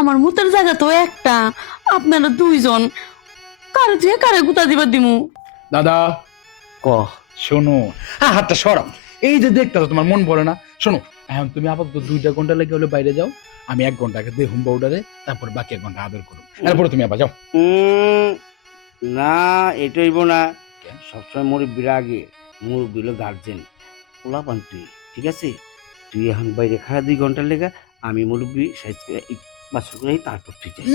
আমার মুতের জায়গা তো একটা, আপনারা দুইজন, কারে থেকে কারে গুতা দিবার দিমু? দাদা ক শোনো, হ্যাঁ হাতটা সরাও। এই যে দেখতেছো তোমার মন ভরে না? শোনো, এখন তুমি আপাতত 2 ঘন্টা লেগে হলে বাইরে যাও, আমি 1 ঘন্টা আগে দেখুন বউডারে, তারপর বাকি 1 ঘন্টা আদর করুন, তারপরে তুমি আবার যাও। না এটা হইব না। সবসময় মুরব্বীর আগে মুরব্বী হলো গার্জেন, পোলাপান তুই, ঠিক আছে? তুই এখন বাইরে খাড়া 2 ঘন্টা লেগা, আমি মুরব্বী সাইজ করে বাসর করে তারপর তুই যাই।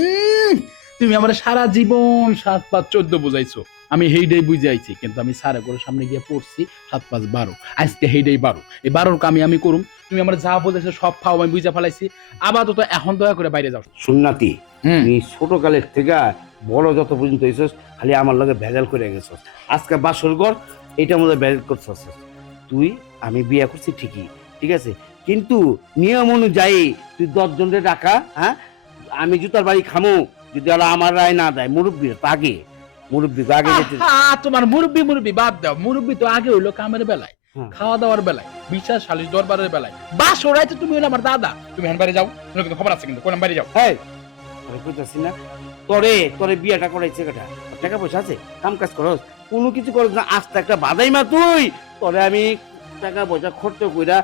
তুমি আমার সারা জীবন 7-5-14 বুঝাইছো, আমি হেইডাই বুঝাইছি, কিন্তু আমি সারা করে সামনে গিয়ে পড়ছি 7-5-12, আজকে হেইডাই 12, এই 12 কামি আমি করুম। তুমি আমার যা বলেছো সব ফাও আমি বুঝা ফেলাইছি, আপাতত এখন দয়া করে বাইরে যাও। সুন্নাতি, তুই ছোট কালের থেকে বড় যত পর্যন্ত হইছস খালি আমার লগে ভেজাল করে গেছস। আজকে বাসর ঘর এটার মধ্যে ভেজাল করছস তুই। আমি বিয়ে করছি ঠিকই, ঠিক আছে, কিন্তু নিয়ম অনুযায়ী তুই 10 জনের ডাকা। হ্যাঁ, আমি জুতার বাড়ি খামু যদি ওরা আমার রায় না দেয়। মুরব্বীর তো আগে, মুরব্বী তো আগে যেতে। তোমার মুরব্বি বাদ দাও, মুরব্বি তো আগে হইলো কামের বেলায়, খাওয়া দাওয়ার বেলায়, বিচার সালিশ দরবারের বেলায়, বাস ওরাইতে তুমি হইলে আমার দাদা। তুমি এখন বাইরে যাও, তোমার কিন্তু খবর আছে, কিন্তু কোন বাইরে যাও। হ্যাঁ তোরে কইতাছি না, তোরে তোরে বিয়েটা করাইছে কেটা? টাকা পয়সা আছে, কাম কাজ করস, কোনো কিছু করস না, আস্তে একটা বাদাই মা তুই। তোরে আমি টাকা পয়সা খরচ কইরা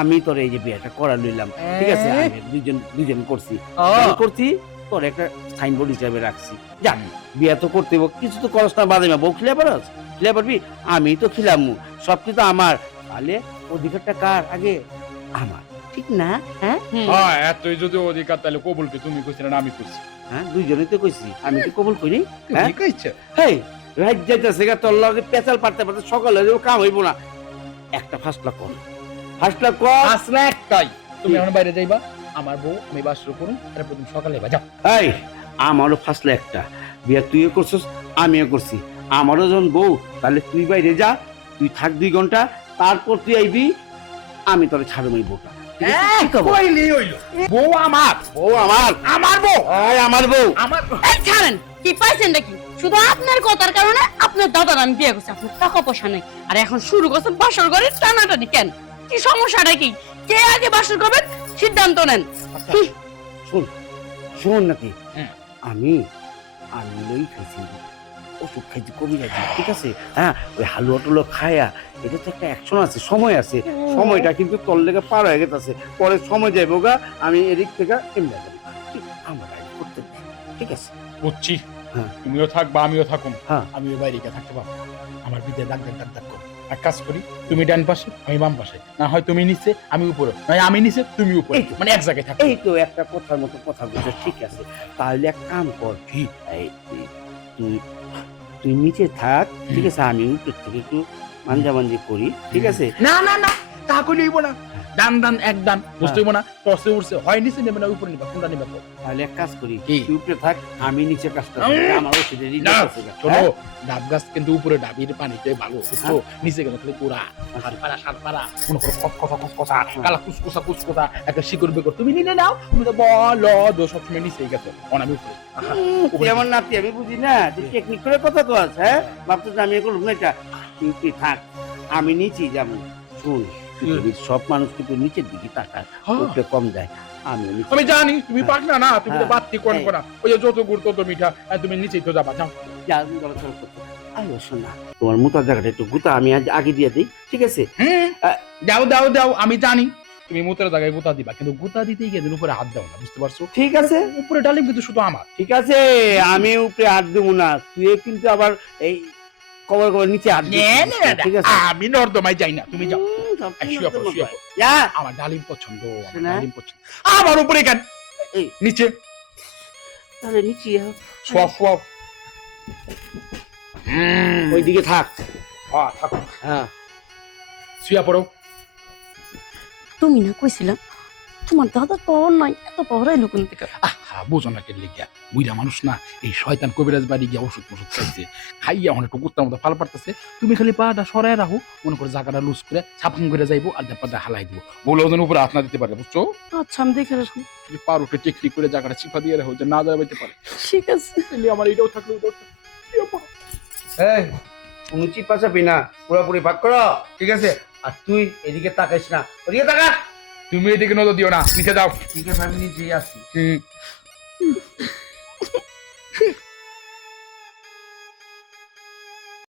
আমি তোরে এই যে বিয়েটা করা লইলাম, ঠিক আছে? আমি দুজন করছি, করছি তোরে একটা সাইনবোর্ড হিসাবে রাখছি। জান বিয়ে তো করতে হইব, কিছু তো করস না, বাদাই মা বউ খিলে পারস, খিলে পারবি? আমি তো খিলাম, সব কিছু আমার, তাহলে অধিকারটা কার আগে? আমার, ঠিক না? হ্যাঁ হ্যাঁ, এতই যদি অধিকার তাহলে কবুল কি তুমি কইছ না আমি কইছি? হ্যাঁ, দুইজনেই তো কইছি, আমি কি কবুল করি? হ্যাঁ ঠিক কইছ। হেই রাত যাইতাছে গা, তোর লগে পেছাল পারতে পারতে সকালে কাম হইব না। একটা ফাসলা কর, ফাসলা কর। আসলে একটাই, তুমি এখন বাইরে যাইবা, আমার বউ আমি বাসর করুন, তারপর তুমি সকালে যাও। এই আমারও ফাসলা একটা, বিয়া তুইও করছিস আমিও করছি, আমারও যখন বউ, তাহলে তুই বাইরে যা, তুই থাক 2 ঘন্টা, তারপর তুই আইবি, আমি তোরে ছাড়ব এই বউটা। কইলি হইলো বউ আমার, বউ আমার, আমার বউ, এই আমার বউ, আমার এই ছাড়েন, কি পাইছেন নাকি? শুধু আপনার কথার কারণে আপনার দাদার আমি বিয়ে করছি, আপনার টাকা পয়সা নেই, আর এখন শুরু করছেন বাসর ঘরে টানাটানি। কেন, কি সমস্যাটা কি? কে আগে বাসর করবেন সিদ্ধান্ত নেন। শোন শোন নাকি, হ্যাঁ। আমি আমি লই খাইছি, ওষুধ খাইছি কবিরাজি, ঠিক আছে? হ্যাঁ, ওই হালুয়া টালুয়া খায়া, এটা তো একটা অ্যাকশন আছে, সময় আছে, সময়টা কিন্তু তোর লেগে পার হয়ে গেছে, পরে সময় যাইবো গা, আমি এদিক থেকে এমনি যাবো, আমার আগে করতে দে, ঠিক আছে? বুঝছি, হ্যাঁ। তুমিও থাকবা আমিও থাকুম, হ্যাঁ। আমিও বাইরে গিয়ে থাকতে পারবো। আমার বিদ্যা দাগ দাগ দাগ দাগ করো। এক কাজ করি, তুমি ডান পাশে আমি বাম পাশে, না হয় তুমি নিচে আমি উপরে, নয় আমি নিচে তুমি উপরে, এই তো। মানে এক জায়গায় থাকো। এই তো একটা কথার মতো কথা বলছো, ঠিক আছে? তাহলে এক কাম কর, এই তুই তুই নিচে থাক, ঠিক আছে? আমি উপর থেকে একটু মানজামানজি করি, ঠিক আছে? না না না, তা কই লইব না, ডান ডান এক ডান, বুঝতে হইব না, টসে উঠছে হয় নিচে নেবে না উপরে নেবে, কোনটা নেবে? তাহলে এক কাজ করি, কি? তুই উপরে থাক, আমি নিচে কাজটা করি, আমার ওষুধের না, আছে। শোনো, ডাব গাছ কিন্তু উপরে ডাবির পানিতে ভালো, বুঝছো? নিচে গেলে খালি পোড়া, সাত পাড়া, মনে করো কসকসা, কালা কুসকসা, একটা শিকড় বেকর, তুমি নিলে নাও, তুমি তো বলো সবসময় নিচেই গেছো, অনামি উপরে। তুই আমার নাতি, আমি বুঝি না, তুই টেকনিক করে কথা তো আছে। হ্যাঁ, ভাবছিস আমি এগুলো না, এটা তুই তুই থাক, আমি নিচেই যাবো। শুন, পৃথিবীর সব মানুষ কিন্তু নিচের দিকে তাকায়, উপরে কম যায়, আমি জানি তুমি পাক না, না তুমি তো হ্যাঁ। বাত্তি কোন কোনা, ওই যে যত গুড় তত মিঠা, তুমি নিচেই তো যাবা, যাও। আয়ো শোনা, তোমার মোতার জায়গাটা একটু গুতা আমি আগে দিয়ে দিই, ঠিক আছে? দাও দাও দাও, আমি জানি তুমি মুতের জায়গায় গুতা দিবা, কিন্তু গুতা দিতেই গিয়ে উপরে হাত দাও না, বুঝতে পারছো? ঠিক আছে, উপরে ডালিম কিন্তু শুধু আমার। ঠিক আছে, আমি উপরে হাত দেবো না, তুই কিন্তু আবার এই কবর কবর নিচে হাত দিবি, ঠিক আছে? আমি নর্দমায় যাই না, তুমি যাও। শুয়ে পড়ো, শুয়ে পড়ো। যা। আমার ডালিম পছন্দ, আমার শোনা? ডালিম পছন্দ। আমার উপরে কেন? এই নিচে তাহলে নিচে শোয়া শোয়া। ওইদিকে থাক। হ্যাঁ থাকো, হ্যাঁ, শুয়ে পড়ো। তুমি না কইছিলাম তোমার দাদার পাওয়ার নাই, এত পাওয়ার আইলো কোন থেকে? বুঝো না কেন লিখিয়া, বুঝা মানুষ না, এই শয়তান কবিরাজ বাড়ি গিয়া ওষুধ মষুধ খাইছে, খাইয়া অনেক কুত্তার মতো ফাল পারতেছে, তুমি খালি পাটা সরাই রাখো, মনে করে জায়গাটা লুজ করে ছাপন করে যাইবো, আর পাটা হালাই দিব, বলে ওজন উপরে হাত না দিতে পারে, বুঝছো? আচ্ছা, আমি দেখে রাখবো। তুমি পারোকে টেকনিক করে জায়গাটা চিপা দিয়ে রাখো, যে না যাইতে পারে। ঠিক আছে। তাহলে আমার এটাও থাকলো, ওটাও থাকলো। শুয়ে পড়ো। এই কোনো চিপা চাপি না, পুরোপুরি ভাগ করো, ঠিক আছে? আর তুই এদিকে তাকাইস না, ওদিকে তাকা। তুমি এদিকে নজর দিও না, নিচে যাও। ঠিক আছে, আমি নিচেই আসি।